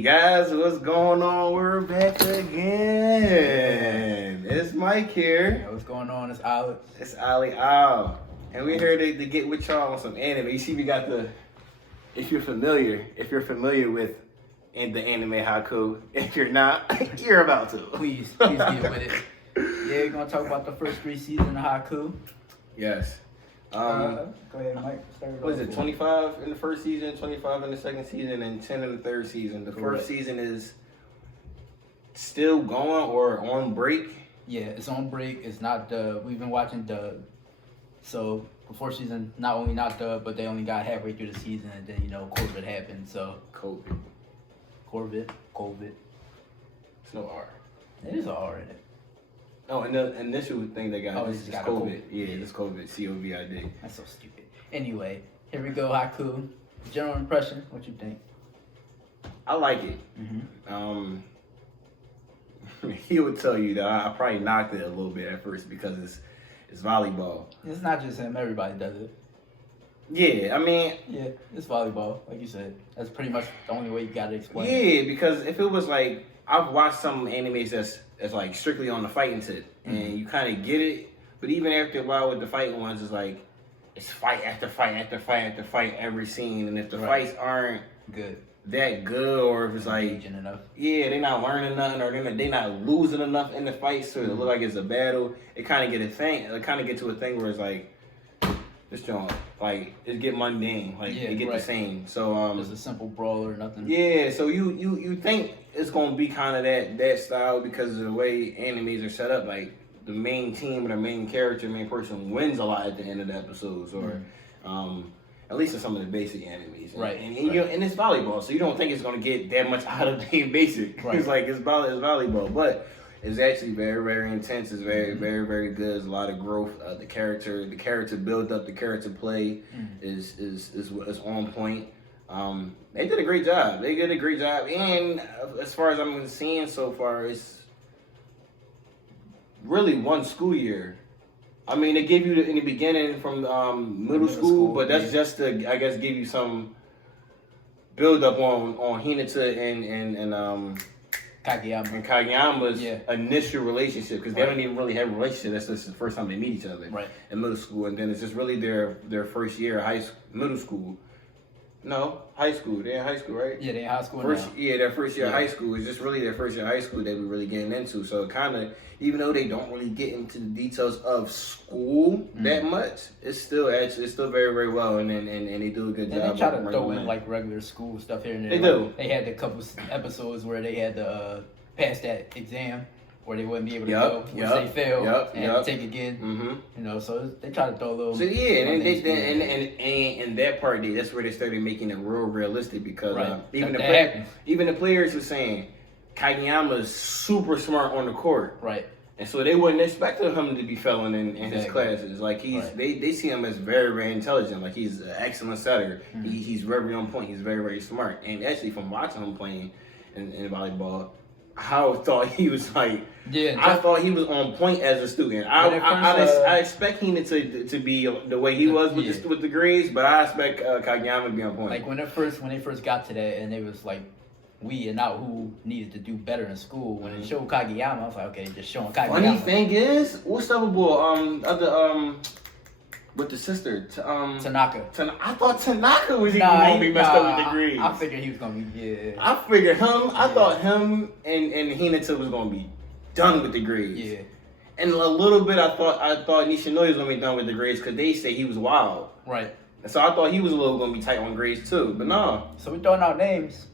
Hey guys, what's going on? We're back again. It's Mike here. What's going on? It's Alex. It's Ali Al. And we're here to get with y'all on some anime. You see, we got if you're familiar with the anime Haikyuu. If you're not, you're about to. Please get with it. Yeah, we're going to talk about the first 3 seasons of Haikyuu. Yes. Go ahead, Mike. What is it, 25 in the first season, 25 in the second season, and 10 in the third season? The Correct. First season is still going or on break? Yeah, it's on break. It's not dub. We've been watching dub. So, the fourth season, not only not dub, but they only got halfway through the season, and then, COVID happened, so... COVID. It's no R. It is an R in it. Oh, and the initial thing they got is got COVID. Yeah, it's COVID. COVID. That's so stupid. Anyway, here we go, Haikyuu. General impression, what you think? I like it. Mm-hmm. He would tell you that I probably knocked it a little bit at first because it's volleyball. It's not just him. Everybody does it. Yeah, I mean... Yeah, it's volleyball, like you said. That's pretty much the only way you gotta explain it. Yeah, because if it was like... I've watched some animes that's like strictly on the fighting tip, and you kind of get it. But even after a while with the fighting ones, it's like it's fight after fight after fight after fight every scene. And if the fights aren't that good, or if it's like enough. Yeah, they're not learning nothing, or they're not losing enough in the fights to look like it's a battle. It kind of get to a thing where it's like this joint, like it get mundane, like it get the same. So just a simple brawl or nothing. Yeah, so you think it's gonna be kind of that style because of the way animes are set up. Like the main team or the main character, main person wins a lot at the end of the episodes, or at least in some of the basic animes. Right. And it's volleyball, so you don't think it's gonna get that much out of being basic. Right. It's like it's volleyball, but it's actually very, very intense. It's very, very, very good. There's a lot of growth. The character build up, the character play is on point. They did a great job. And as far as I'm seeing so far, it's really one school year. I mean, they give you in the beginning from middle school, but that's just to, I guess, give you some build up on Hinata and Kageyama's initial relationship, because they don't even really have a relationship. That's just the first time they meet each other in middle school, and then it's just really their first year of middle school. No, high school. They're in high school, right? Yeah, they're in high school now. Yeah, their first year of high school is just really their first year of high school that we're really getting into. So kind of, even though they don't really get into the details of school that much, it's still very, very well, and they do a good job. And they try to throw in like regular school stuff here and there. They do. They had a couple episodes where they had to pass that exam, where they wouldn't be able to go, which they failed, and take again. So they try to throw a little. So yeah, and that part, that's where they started making it real realistic, because even the players were saying Kageyama's super smart on the court, right? And so they wouldn't expect him to be failing in his classes. Like they see him as very, very intelligent. Like he's an excellent setter. He's very on point. He's very, very smart. And actually, from watching him playing in volleyball, I thought he was like, I thought he was on point as a student. I expect him to be the way he was with the grades, but I expect Kageyama to be on point. Like when they first got to that, and it was like and not who needed to do better in school. When it showed Kageyama, I was like, okay, just showing Kageyama. Funny thing is, what's up with the sister, Tanaka. I thought Tanaka was even going to be messed up with the grades. I figured he was going to be, I figured him, I thought him and Hinata was going to be done with the grades. Yeah. And a little bit, I thought Nishinoya was going to be done with the grades, because they say he was wild. Right. And so I thought he was a little going to be tight on grades too, but no. So we throwing out names.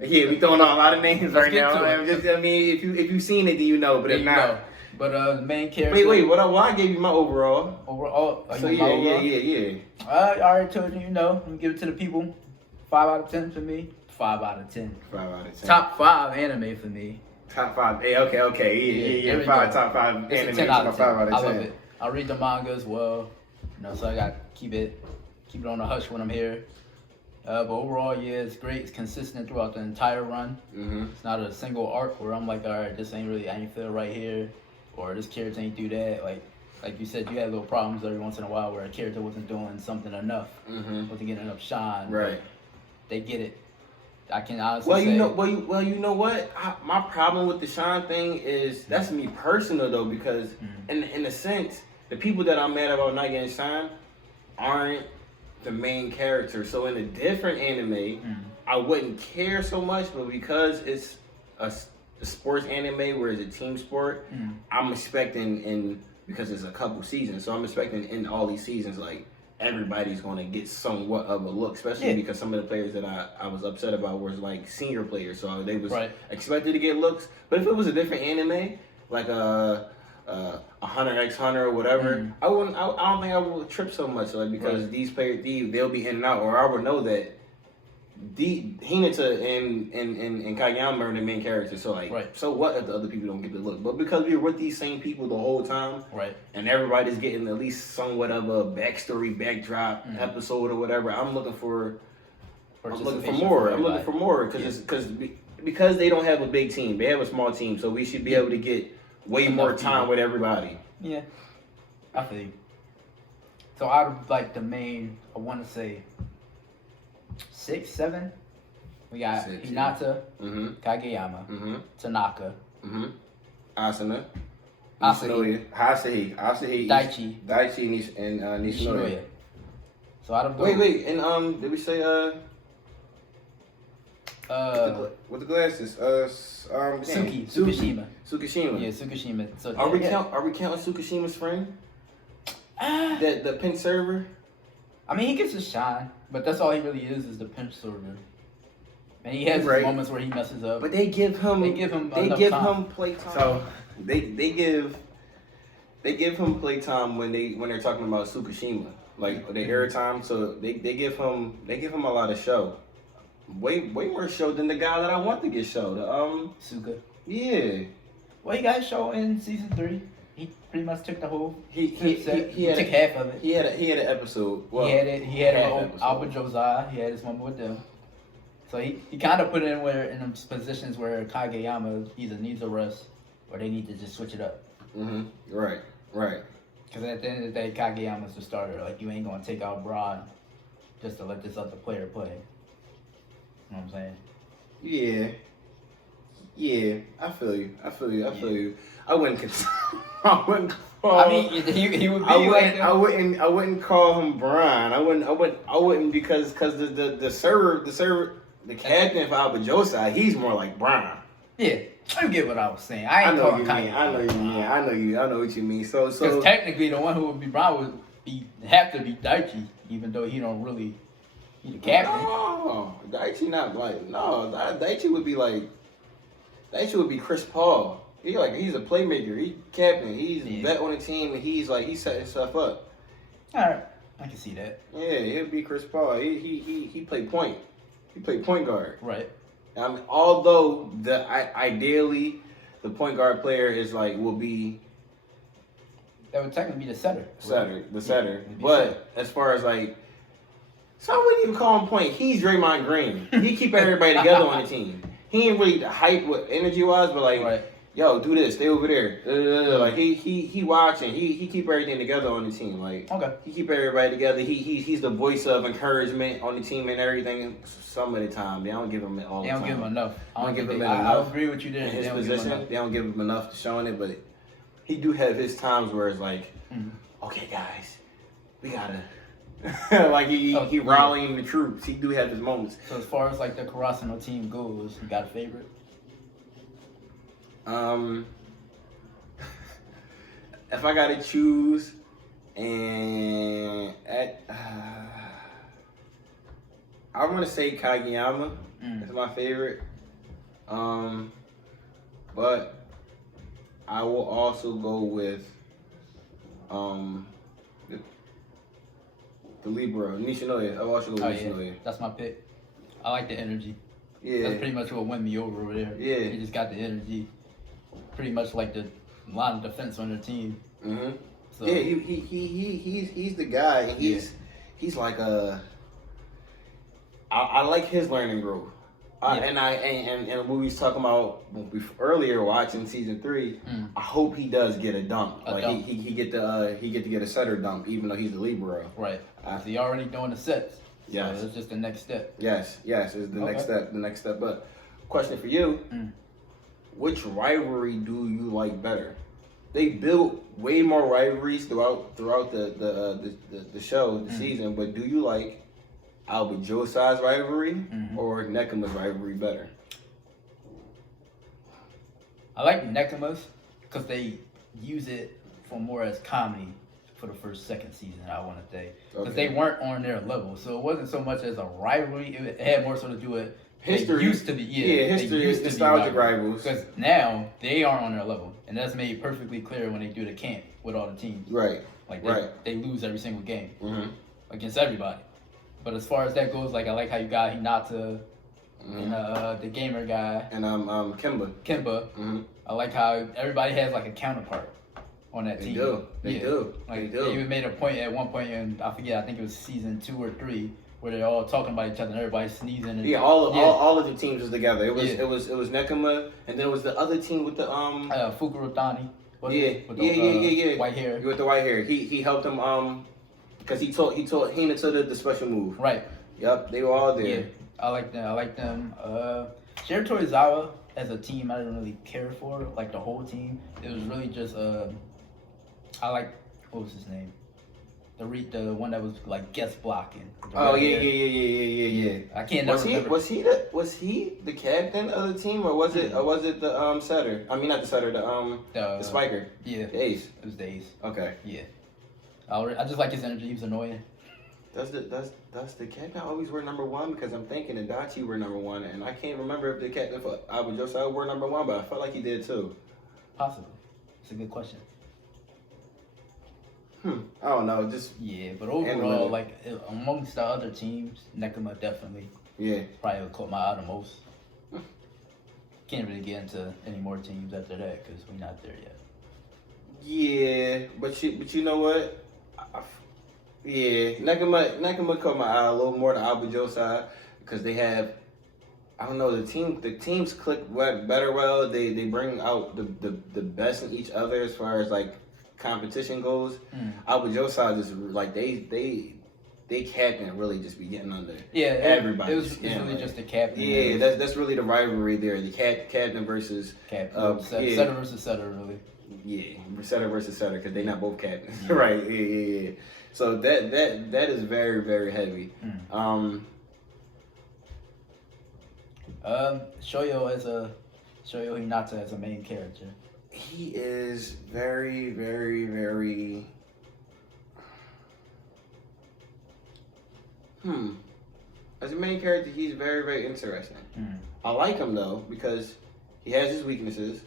Yeah, we throwing out a lot of names right now. If you've seen it, then you know, but if not. But the main character. Wait, what I gave you my overall. Overall? So yeah. I already told you, let me give it to the people. 5 out of 10 for me. 5 out of 10. 5 out of 10. Top 5 anime for me. Top 5. Hey, okay. Yeah. Top 5 anime. 10 out of 10. 5 out of 10. I love it. I read the manga as well. So I got to keep it on the hush when I'm here. But overall, it's great. It's consistent throughout the entire run. It's not a single arc where I'm like, all right, I ain't feel right here, or this character ain't do that. Like you said, you had little problems every once in a while where a character wasn't doing something enough, wasn't getting enough shine. Right. They get it. I can honestly say. You know what? My problem with the Sean thing is that's me personal though, because in a sense, the people that I'm mad about not getting Sean aren't the main character. So in a different anime, I wouldn't care so much, but because it's a sports anime where it's a team sport, I'm expecting because it's a couple seasons, so I'm expecting in all these seasons like everybody's going to get somewhat of a look, especially because some of the players that I was upset about was like senior players, so they was expected to get looks. But if it was a different anime, like a Hunter x Hunter or whatever, I don't think I would trip so much, like because these players they'll be in and out, or I would know that Hinata and Kageyama are the main characters. So so what if the other people don't get the look? But because we're with these same people the whole time, and everybody's getting at least somewhat of a backstory, backdrop episode or whatever, I'm looking for more. I'm looking for more because they don't have a big team. They have a small team, so we should be able to get way more time with everybody. Yeah, I feel you. So out of like the main, I want to say 6, 7. We got Hinata, Kageyama, Tanaka, Asuna, Asahi, Daichi, and Nishinoya. So out of those, wait, and did we say with the glasses? Tsukishima. Tsukishima. Yeah, Tsukishima. So are we counting Tsukishima's friend? The pink server. I mean, he gets a shine, but that's all he really is the pink server. And he has moments where he messes up. But they give him play time. So they give him play time when they're talking about Tsukishima, like the air time. So they give him a lot of show. Way more show than the guy that I want to get show. Suka. Yeah. Well, he got a show in season 3. He pretty much took the whole. He took half of it. He had an episode. Well, he had Alba Josiah. He had his moment with them. So he kind of put it in those positions where Kageyama either needs a rest or they need to just switch it up. Right. Because at the end of the day, Kageyama's the starter. Like, you ain't gonna take out Braun just to let this other player play. You know what I'm saying? Yeah, I feel you. I wouldn't. I mean, he would be. I wouldn't call him Brian. I wouldn't because the server, the captain for Alba Josai, he's more like Brian. Yeah, I get what I was saying. I know what you mean. So because technically, the one who would be Brian would have to be Daichi, even though he don't really. He the captain. No, Daichi not like Daichi would be like. Daichi would be Chris Paul. He's a playmaker. He's captain. He's vet on the team, and he's setting stuff up. All right, I can see that. Yeah, he'll be Chris Paul. He played point. He played point guard. Right. Although ideally the point guard player is will be. That would technically be the setter. Setter. But as far as so I wouldn't even call him point. He's Draymond Green. He keep everybody together on the team. He ain't really the hype with energy wise, but yo, do this, stay over there. He watching. He keep everything together on the team. He keep everybody together. He's the voice of encouragement on the team and everything. Some of the time, they don't give him it all the time. They don't give him enough. I agree with you there. In his position, they don't give him enough to showing it, but he do have his times where it's okay, guys, we gotta. he rallying the troops. He do have his moments. So as far as the Karasuno team goes, you got a favorite? If I gotta choose, and I want to say Kageyama is my favorite. But I will also go with the Libra, Nishinoya. I'll also go with Nishinoya. Yeah. That's my pick. I like the energy. Yeah. That's pretty much what won me over there. Yeah. He just got the energy. Pretty much like the line of defense on the team. So, yeah, he's the guy. And he's like I like his learning growth. And what we was talking about earlier watching season 3, I hope he does get a dunk. He get to get a setter dunk, even though he's a libero. Right. He already doing the sets. Yes. So it's just the next step. Yes, it's the next step. But question for you, which rivalry do you like better? They built way more rivalries throughout the show, the season, but do you like Albert Josai's rivalry or Nekoma's rivalry better? I like Nekoma's because they use it for more as comedy for the second season, I want to say. Because they weren't on their level. So it wasn't so much as a rivalry. It had more so to do with history. Used to be, history is nostalgic rivals. Because now they aren't on their level. And that's made perfectly clear when they do the camp with all the teams. Right. Like they lose every single game against everybody. But as far as that goes, like I like how you got Hinata and the gamer guy. And Kimba. I like how everybody has like a counterpart on that team. They do. They even made a point at one point, and I think it was season 2 or 3, where they're all talking about each other and everybody's sneezing. And, all of the teams was together. It was Nekoma, and then it was the other team with the Fukurotani. Yeah. White hair. With the white hair. He helped him because he taught Hinata the special move. Right. Yep, they were all there. Yeah, I like them. Shiratorizawa as a team, I didn't really care for like the whole team. It was really just I like, what was his name? The one that was like guest blocking. Oh yeah. I can't remember. Was he the captain of the team, or was it the setter? I mean, not the setter, the spiker. Yeah, the ace. It was the ace. Okay. Yeah. I just like his energy. He was annoying. Does the captain always wear number 1? Because I'm thinking Adachi were number 1, and I can't remember if the captain for Albert Josai were number 1, but I felt like he did too. Possibly. It's a good question. I don't know. But overall, like amongst the other teams, Nekoma definitely. Yeah. Probably caught my eye the most. Can't really get into any more teams after that because we're not there yet. Yeah, but you know what? Nekoma caught my eye a little more than Albert Josai because they have, I don't know, the teams click better. Well, they bring out the best in each other as far as like competition goes. Albert Josai just like they captain really just be getting under everybody. It's really just the captain. Yeah, that's really the rivalry there. The captain versus setter versus setter, really. Yeah, setter versus setter because they're not both captains, right? Yeah. So that is very, very heavy. Shoyo Hinata as a main character. He is very, very, very. As a main character, he's very, very interesting. I like him though because he has his weaknesses.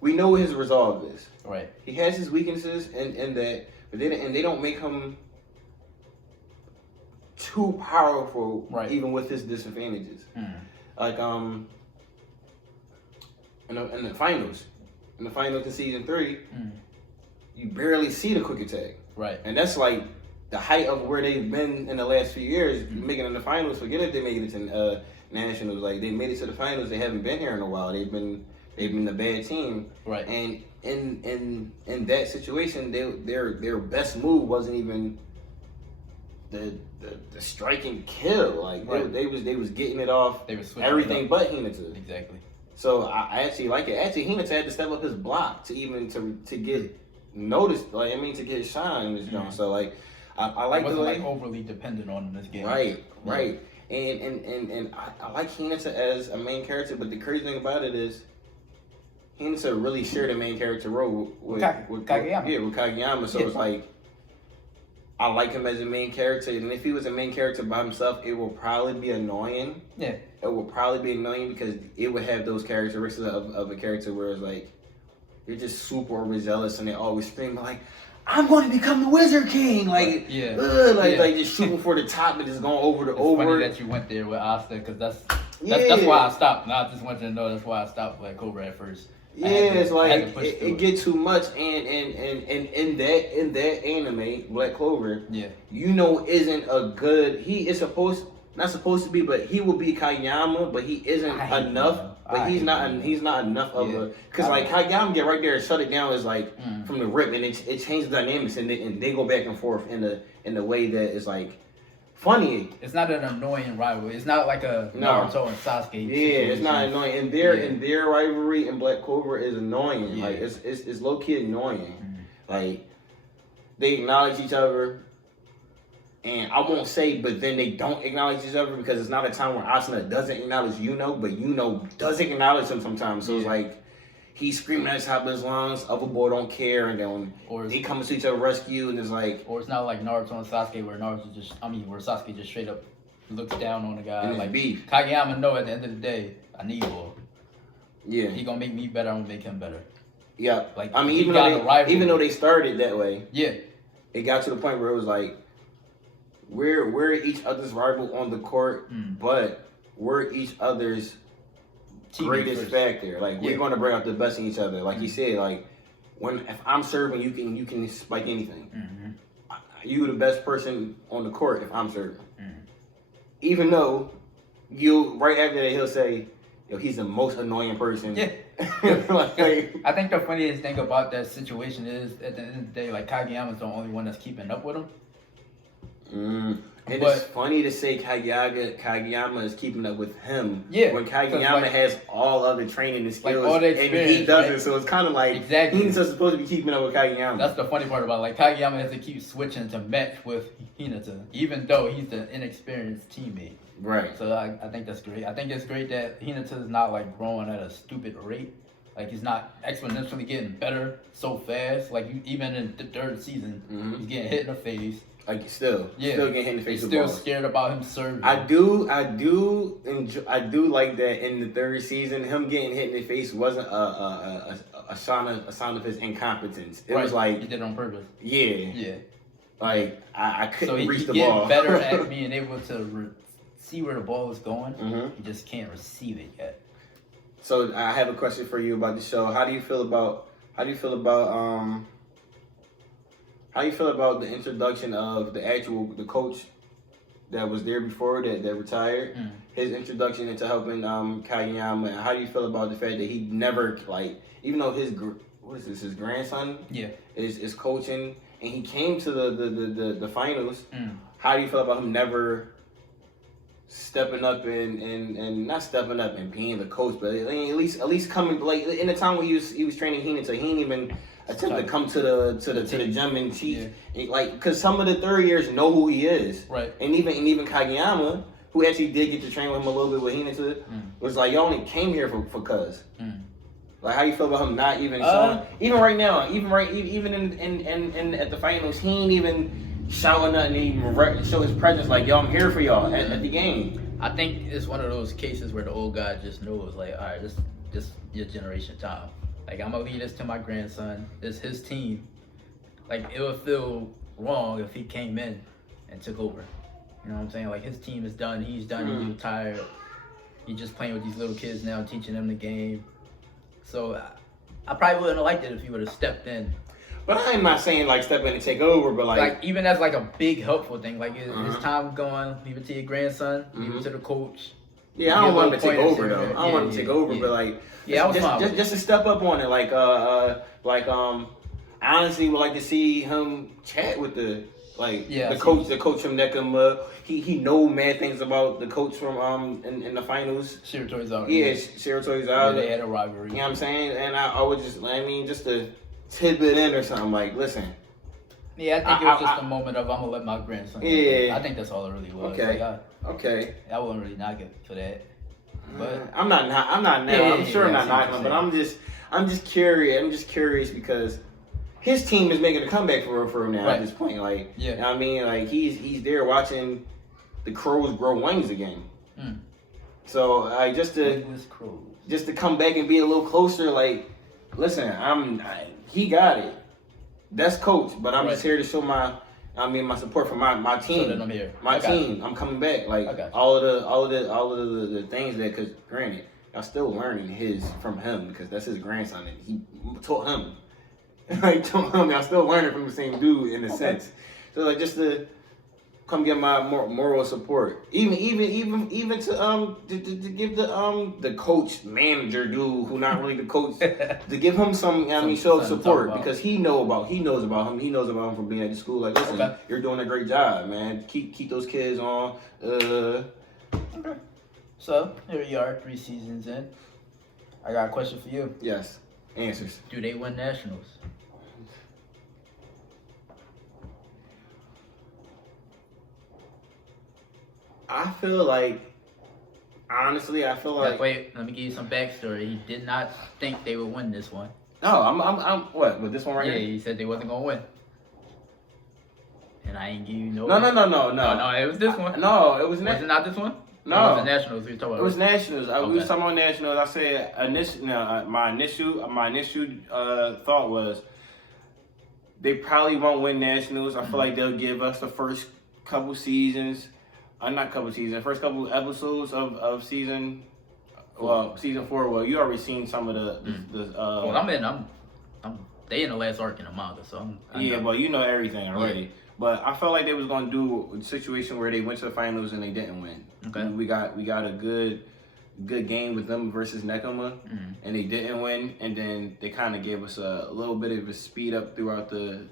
We know what his resolve is. Right. He has his weaknesses in that, but they don't make him too powerful, even with his disadvantages. Like in the finals of season 3, you barely see the quick attack. Right. And that's like the height of where they've been in the last few years. Making it in the finals, forget if they made it to nationals. Like they made it to the finals, they haven't been here in a while. They've been a bad team. Right. And in that situation, their best move wasn't even the striking kill. Like they was getting it off. They was everything but Hinata. Exactly. So I actually like it. Actually, Hinata had to step up his block to get noticed. Like to get shine in this joint. So like I like the way overly dependent on him this game. Right. And I like Hinata as a main character, but the crazy thing about it is Hinata really shared a main character role with Kageyama. Yeah, with Kageyama. So it's like I like him as a main character, and if he was a main character by himself, it will probably be annoying. Yeah. It will probably be annoying because it would have those characteristics of a character where it's like they're just super overzealous and they always scream like, "I'm going to become the Wizard King!" Like, like just shooting for the top and just going over the over. It's funny that you went there with Asta because that's why I stopped. And I just want you to know that's why I stopped with Cobra at first. Yeah, it's like it gets too much, and in that anime, Black Clover, you know, isn't a good. He is not supposed to be, but he will be Kageyama, but he isn't enough. But he's not enough of a because like Kageyama get right there and shut it down is like from the rip, and it changes the dynamics, and they go back and forth in the way that is like funny. It's not an annoying rivalry. It's not like a Naruto and Sasuke. Yeah, it's not annoying. And their rivalry in Black Clover is annoying. Yeah. Like it's low key annoying. Mm-hmm. Like they acknowledge each other, and I won't say, but then they don't acknowledge each other because it's not a time where Asuna doesn't acknowledge Yuno, but Yuno doesn't acknowledge him sometimes. So it's like he's screaming at the top of his lungs, other boy don't care, and then when they come to each other rescue, and it's like... Or it's not like Naruto and Sasuke where where Sasuke just straight up looks down on the guy. And like beef. Kageyama know at the end of the day, I need boy. Yeah. He gonna make me better, I'm gonna make him better. Yeah. Like, I mean, even though they started that way, it got to the point where it was like, we're each other's rival on the court, but we're each other's greatest factor. Like we're gonna bring out the best in each other. Like he said, like if I'm serving, you can spike anything. Mm-hmm. You the best person on the court if I'm serving. Mm-hmm. Even though right after that he'll say, yo, he's the most annoying person. Yeah. like, I think the funniest thing about that situation is at the end of the day, like Kageyama's the only one that's keeping up with him. It's funny to say Kageyama is keeping up with him when Kageyama like, has all other training and skills like and he doesn't. Right? So it's kind of like he's just supposed to be keeping up with Kageyama. That's the funny part about it. Like Kageyama has to keep switching to match with Hinata, even though he's the inexperienced teammate. Right. So I think that's great. I think it's great that Hinata is not like growing at a stupid rate. Like he's not exponentially getting better so fast. Like even in the third season, he's getting hit in the face. Like still getting hit in the face. He's still scared about him serving. I do like that in the third season. Him getting hit in the face wasn't a sign of his incompetence. It was like he did it on purpose. Yeah. Like I couldn't reach the So ball. he's better at being able to see where the ball is going. He just can't receive it yet. So I have a question for you about the show. How do you feel about the introduction of the coach that was there before that retired? His introduction into helping Kageyama. How do you feel about the fact that he never even though his grandson is coaching and he came to the finals? How do you feel about him never stepping up and not stepping up and being the coach, but at least coming like in the time when he was training Hinata, he didn't even attempt to come to the gym and teach, like because some of the third years know who he is, right? And even Kageyama, who actually did get to train with him a little bit with Hinata, was like, you only came here for cuz. Like how you feel about him not even showing, even right now, even in at the finals, he ain't even shouting nothing, even show his presence like, yo, I'm here for y'all at the game. I think it's one of those cases where the old guy just knows, like, all right, this your generation time. Like, I'm gonna leave this to my grandson. This his team. Like, it would feel wrong if he came in and took over. You know what I'm saying? Like, his team is done. He's done. He's retired. He's just playing with these little kids now, teaching them the game. So, I probably wouldn't have liked it if he would have stepped in. But I'm not saying like step in and take over, but like even as like a big helpful thing, like his time going, leave it to your grandson, leave it to the coach. Yeah, I don't want him to take over though. I don't want him to take over, but like just to step up on it. Like I honestly would like to see him chat with the coach from Nekama. He know mad things about the coach from in the finals. Shiratorizawa. Yeah, Shiratorizawa. Yeah, they had a rivalry. You know what I'm saying? And I would just to tidbit in or something, like, listen. Yeah, I think it was just a moment of I'm gonna let my grandson. I think that's all it really was. Okay. Okay. I wouldn't really knock it for that. But I'm not now. I'm not knocking him, but I'm just curious. I'm just curious because his team is making a comeback for him now at this point. Like, you know what I mean? Like he's there watching the Crows grow wings again. So just to come back and be a little closer, like, listen, he got it. That's coach, but I'm just here to show my support for my team. So then I'm here. My team. I'm coming back. Like all of the things that, because granted, y'all still learning from him because that's his grandson and he taught him. Y'all still learning from the same dude in a sense. So like just to come get my moral support. Even to give the coach manager dude who not really the coach to give him some show of support because he knows about him from being at the school. Like, listen, you're doing a great job, man. Keep those kids on. Okay. So here you are, 3 seasons in. I got a question for you. Yes. Answers. Do they win nationals? I feel like, honestly, Wait, let me give you some backstory. He did not think they would win this one. No, I'm what with this one right here? Yeah, he said they wasn't gonna win. And I ain't give you no. No. No, it was this one. No, it was Was it not this one? No, it was the nationals. We talking about. It was nationals. We was talking about nationals. I said my initial thought was they probably won't win nationals. I feel like they'll give us the first couple seasons. First couple episodes of season 4. Well, you already seen some of the. Well, they in the last arc in the manga, so but you know everything already. Yeah. But I felt like they was gonna do a situation where they went to the finals and they didn't win. Okay. We got a good game with them versus Nekoma, and they didn't win. And then they kind of gave us a little bit of a speed up throughout the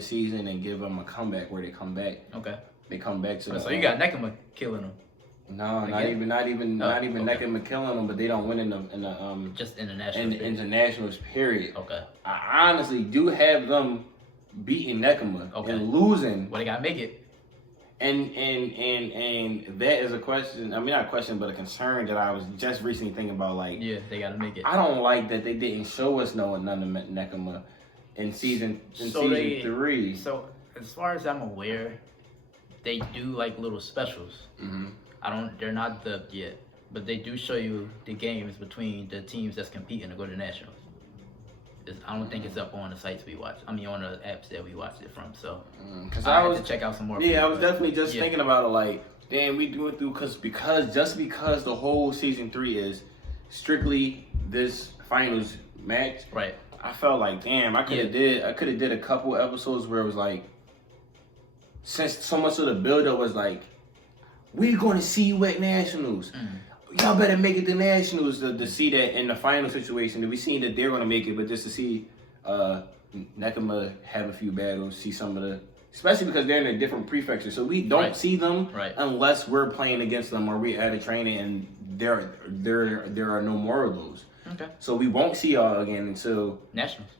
season and give them a comeback where they come back. Okay. They come back to. So you got Nekoma killing them. No, not even Nekoma killing them, but they don't win in the just international. In the internationals period. Okay. I honestly do have them beating Nekoma and losing. Well, they gotta make it. And that is a question. I mean, not a question, but a concern that I was just recently thinking about. Like, yeah, they gotta make it. I don't like that they didn't show us none of Nekoma in season 3. So as far as I'm aware, they do like little specials. They're not dubbed yet, but they do show you the games between the teams that's competing to go to nationals. I don't think it's up on the sites we watch. I mean, on the apps that we watched it from. So, because I had to check out some more. Yeah, I was definitely just thinking about it. Like, damn, we doing through because the whole season 3 is strictly this finals match. Right. I felt like, damn, I could have did a couple episodes where it was like, since so much of the build-up was like, we're going to see you at nationals. Y'all better make it to nationals to see that in the final situation. That we seen that they're going to make it, but just to see Nekoma have a few battles, see some of the, especially because they're in a different prefecture, so we don't see them unless we're playing against them or we at a training and there are no more of those. Okay. So we won't see y'all again until nationals.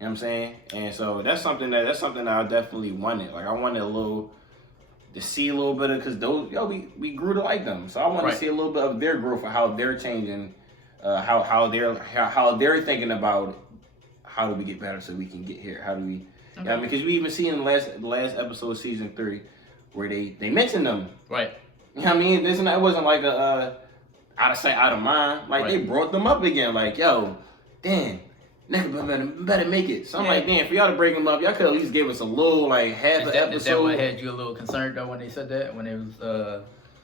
You know what I'm saying? And so that's something that I definitely wanted. Like, I wanted to see a little bit of, because those we grew to like them. So I want to see a little bit of their growth, of how they're changing, how they're thinking about how do we get better so we can get here. How do we? Okay. Yeah, because we even see in the last episode of season 3 where they mentioned them. Right. You know what I mean? It wasn't like a out of sight, out of mind. Like they brought them up again. Like, yo, damn. Nekoma better make it. So I'm like, damn, for y'all to break them up, y'all could at least give us a little, like, half an episode. Is that what had you a little concerned, though, when they said that? When it was,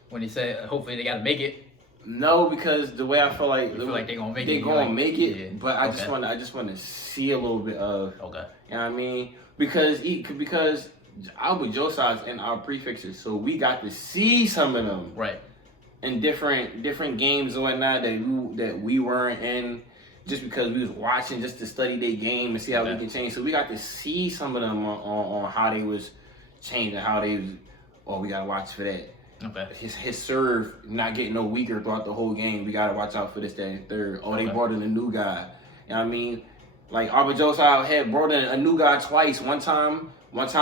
when he said, hopefully they got to make it? No, because the way I feel like... You feel like they're going to make it? They're going to make it, yeah. But I just want to see a little bit of... Okay. You know what I mean? Because Alba Josai's in our prefixes, so we got to see some of them. Right. In different games and whatnot that we weren't in. Just because we was watching just to study their game and see how we can change. So we got to see some of them on how they was changing, how they was, we got to watch for that. Okay. His serve not getting no weaker throughout the whole game. We got to watch out for this, that, and third. They brought in a new guy. You know what I mean? Like, Alba Josai had brought in a new guy twice. One time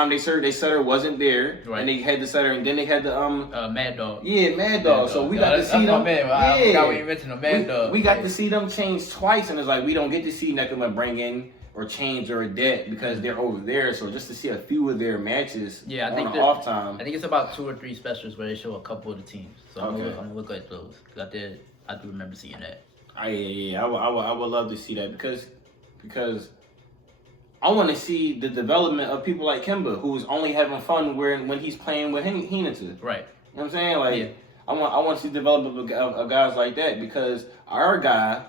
they setter wasn't there, and they had the setter, and then they had the Mad Dog. Yeah, Mad Dog. So we got to see them. I forgot when you mentioned the Mad Dog. We got to see them change twice, and it's like we don't get to see Nekoma bring in or change or adapt because they're over there. So just to see a few of their matches I think off time. I think it's about 2 or 3 specials where they show a couple of the teams. So I'm gonna look at those because I do remember seeing that. I would love to see that because I want to see the development of people like Kimba, who's only having fun when he's playing with Hinata. Right. You know what I'm saying? Like, I want to see the development of guys like that because our guy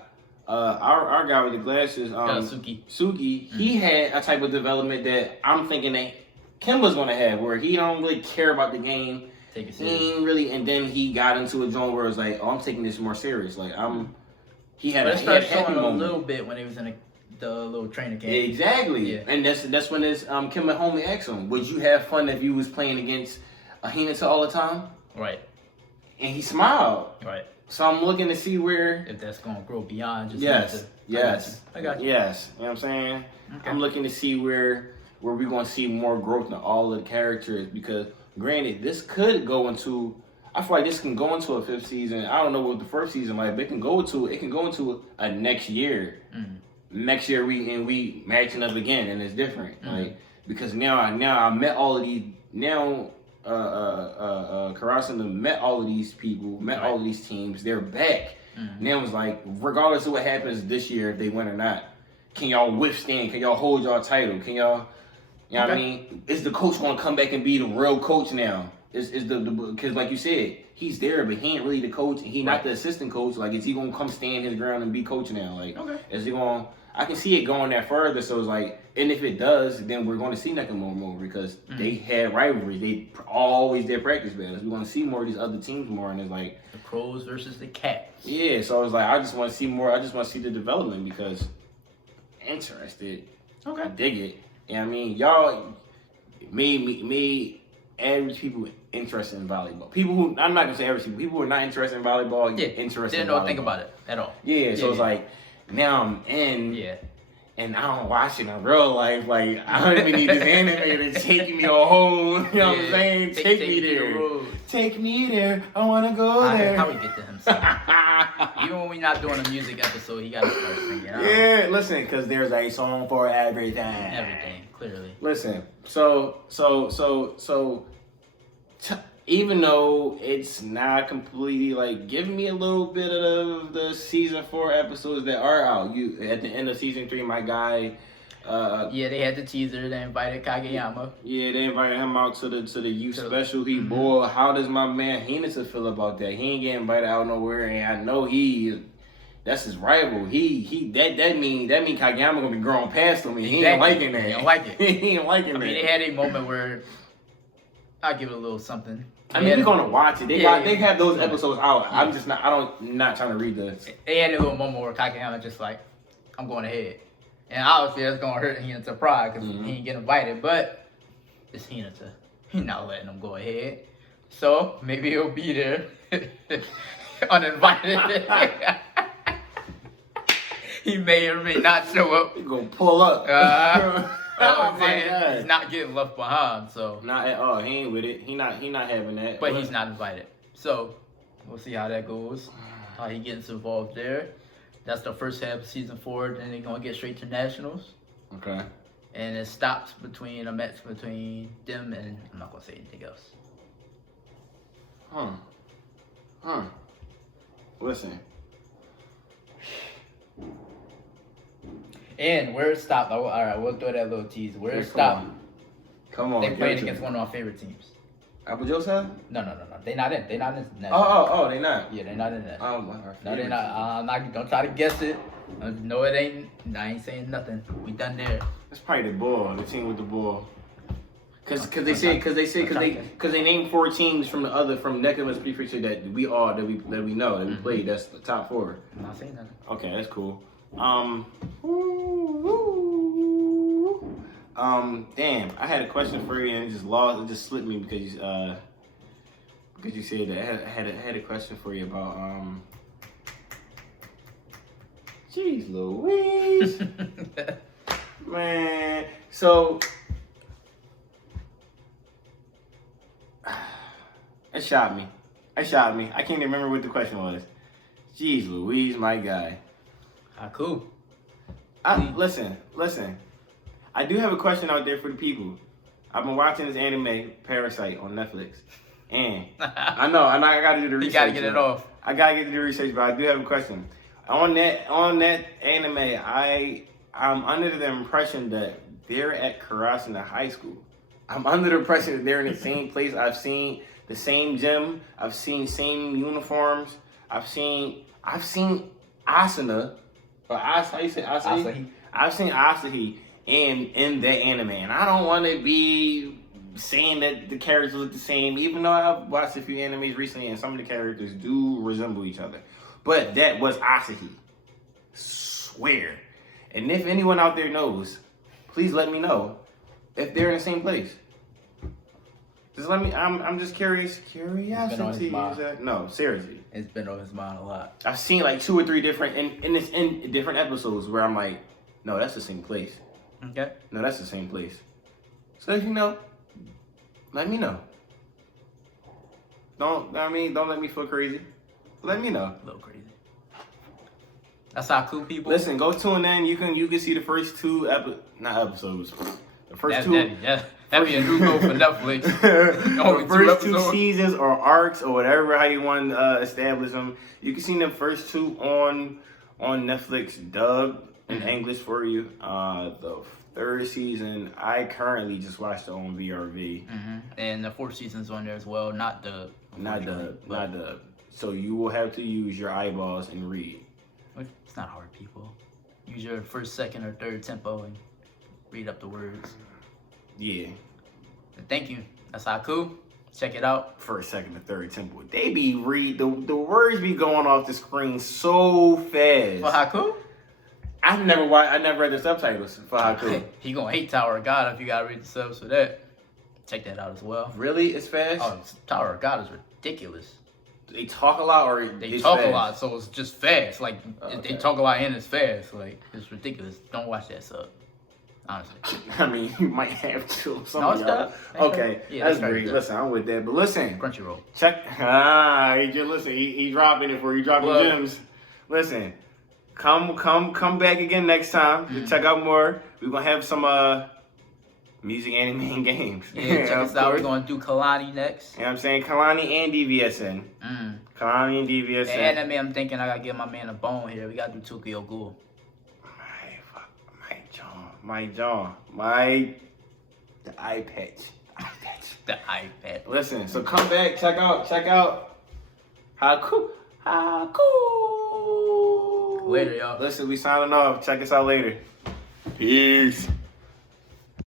with the glasses, Suki, he had a type of development that I'm thinking that Kimba's gonna have, where he don't really care about the game. Take it He serious. ain't really, and then he got into a zone where it's like, oh, I'm taking this more serious. Like he had But a it started happy showing a moment. little bit when he was in the little training camp. Exactly. Yeah. And that's when this Kimba homie asked him, would you have fun if you was playing against a Hinata all the time? Right. And he smiled. Right. So I'm looking to see where. If that's gonna grow beyond just. Yes. I got you. Yes. You know what I'm saying? Okay. I'm looking to see where we're gonna see more growth in all the characters, because granted, this could go into. I feel like this can go into a 5th season. I don't know what the 1st season like, but it can go into a next year. Mm-hmm. Next year we matching up again, and it's different. Mm-hmm. Like, because now I met all of these now. Karasuno met all of these people, met all of these teams. They're back. Mm-hmm. Now it's like, regardless of what happens this year, if they win or not, can y'all withstand? Can y'all hold y'all title? Can y'all, you know what I mean? Is the coach gonna come back and be the real coach now? Is the because like you said, he's there, but he ain't really the coach, and he not the assistant coach. Like, is he gonna come stand his ground and be coach now? Like, is he gonna? I can see it going that further. So it's like, and if it does, then we're going to see Nakamura more, because they had rivalries. They always did practice battles. We're going to see more of these other teams more, and it's like the Crows versus the Cats. Yeah, so I was like, I just want to see more. I just want to see the development, because interested. I dig it. And I mean, y'all made average people interested in volleyball. People who, I'm not gonna say average people who are not interested in volleyball, interested. Didn't know think about it at all. Yeah, so it's like, now I'm in. Yeah. And I don't watch it in real life. Like, I don't even need this anime to take me a whole, you know what I'm saying? Take me there. Take me there. I want to go there. How we get to him singing? Even when we're not doing a music episode, he got to start singing. Yeah, listen, because there's a song for everything. Everything, clearly. Listen, even though it's not completely, like, give me a little bit of the season 4 episodes that are out. You at the end of season 3, my guy. They had the teaser. They invited Kageyama. Yeah, they invited him out to the youth special. Boy, how does my man Hinata feel about that? He ain't getting invited out nowhere, and I know that's his rival. That mean Kageyama gonna be growing past him. And he ain't liking that. He don't like it. He ain't liking that. I mean, they had a moment where I'll give it a little something. I mean, we're gonna watch it. They have those episodes out. I'm just not. Not trying to read this. They had a little moment where Kageyama just like, I'm going ahead, and obviously that's gonna hurt Hinata's pride because he ain't get invited. But it's Hinata. He's not letting him go ahead. So maybe he'll be there uninvited. He may or may not show up. He's gonna pull up. Oh my God. He's not getting left behind, so not at all. He ain't with it. He not having that. But he's not invited. So we'll see how that goes. How he gets involved there. That's the first half of season 4. Then they're gonna get straight to nationals. Okay. And it stops between a match between them and I'm not gonna say anything else. Listen. And where it stopped, all right, we'll throw that little tease. Where it stopped. Come on. They playing against one of our favorite teams. Apple Joseph? No. They not in. They not in. Oh, they not. Yeah, they not in that. No, they not. Don't try to guess it. No, it ain't. I ain't saying nothing. We done there. That's probably the ball. The team with the ball. Cause they named 4 teams from Necklace Prefecture that we know that we played. That's the top 4. I'm not saying nothing. Okay, that's cool. Damn, I had a question for you and it just slipped me because you said that. I had a question for you about Jeez Louise. Man, so it shot me. I can't even remember what the question was. Jeez Louise, my guy. Haikyuu. Listen. I do have a question out there for the people. I've been watching this anime, Parasite, on Netflix. And I know, and I gotta do the research. You gotta get it off. I gotta get to the research, but I do have a question. On that anime, I'm under the impression that they're at Karasuno High School. I'm under the impression that they're in the same place. I've seen the same gym. I've seen same uniforms. I've seen Asuna. Or how you say Asahi? I've seen Asahi in that anime, and I don't want to be saying that the characters look the same, even though I've watched a few animes recently and some of the characters do resemble each other. But that was Asahi. Swear. And if anyone out there knows, please let me know if they're in the same place. Just let me. I'm just curious. Curiosity is that? No, seriously. It's been on his mind a lot. I've seen like 2 or 3 different in different episodes where I'm like, no, that's the same place. Okay. No, that's the same place. So if you know, let me know. Don't let me feel crazy. Let me know. A little crazy. That's how cool people. Listen, go tune in. You can see the first 2 episodes. The first That'd be a new goal for Netflix. The first 2 seasons or arcs or whatever how you want to establish them. You can see the first 2 on Netflix dubbed in English for you. The 3rd season, I currently just watched it on VRV. And the 4th season's on there as well. Not the. So you will have to use your eyeballs and read. It's not hard, people. Use your 1st, 2nd, or 3rd tempo and read up the words. Yeah. Thank you. That's Haikyuu. Check it out. 1st, 2nd, and 3rd tempo. They be the words be going off the screen so fast. For Haikyuu? I never read the subtitles for Haikyuu. He gonna hate Tower of God if you gotta read the subs for that. Check that out as well. Really? It's fast? Oh, Tower of God is ridiculous. They talk a lot or they talk fast? A lot, so it's just fast. Like they talk a lot and it's fast. Like it's ridiculous. Don't watch that sub. Honestly. I mean, you might have to. No, it's good. Okay, yeah, that's great. Listen, I'm with that. But listen. Crunchyroll. Check. He just listen. He dropping it for you. Dropping gems. Listen. Come back again next time to check out more. We're gonna have some music, anime, and games. Yeah, check us out. We're gonna do Kalani next. You know what I'm saying? Kalani and DVSN. Kalani and DVSN. The anime, I'm thinking I gotta give my man a bone here. We gotta do Tokyo Ghoul. The eye patch. The eye patch. Listen, so come back, check out Haikyuu. Later, y'all. Listen, we signing off. Check us out later. Peace.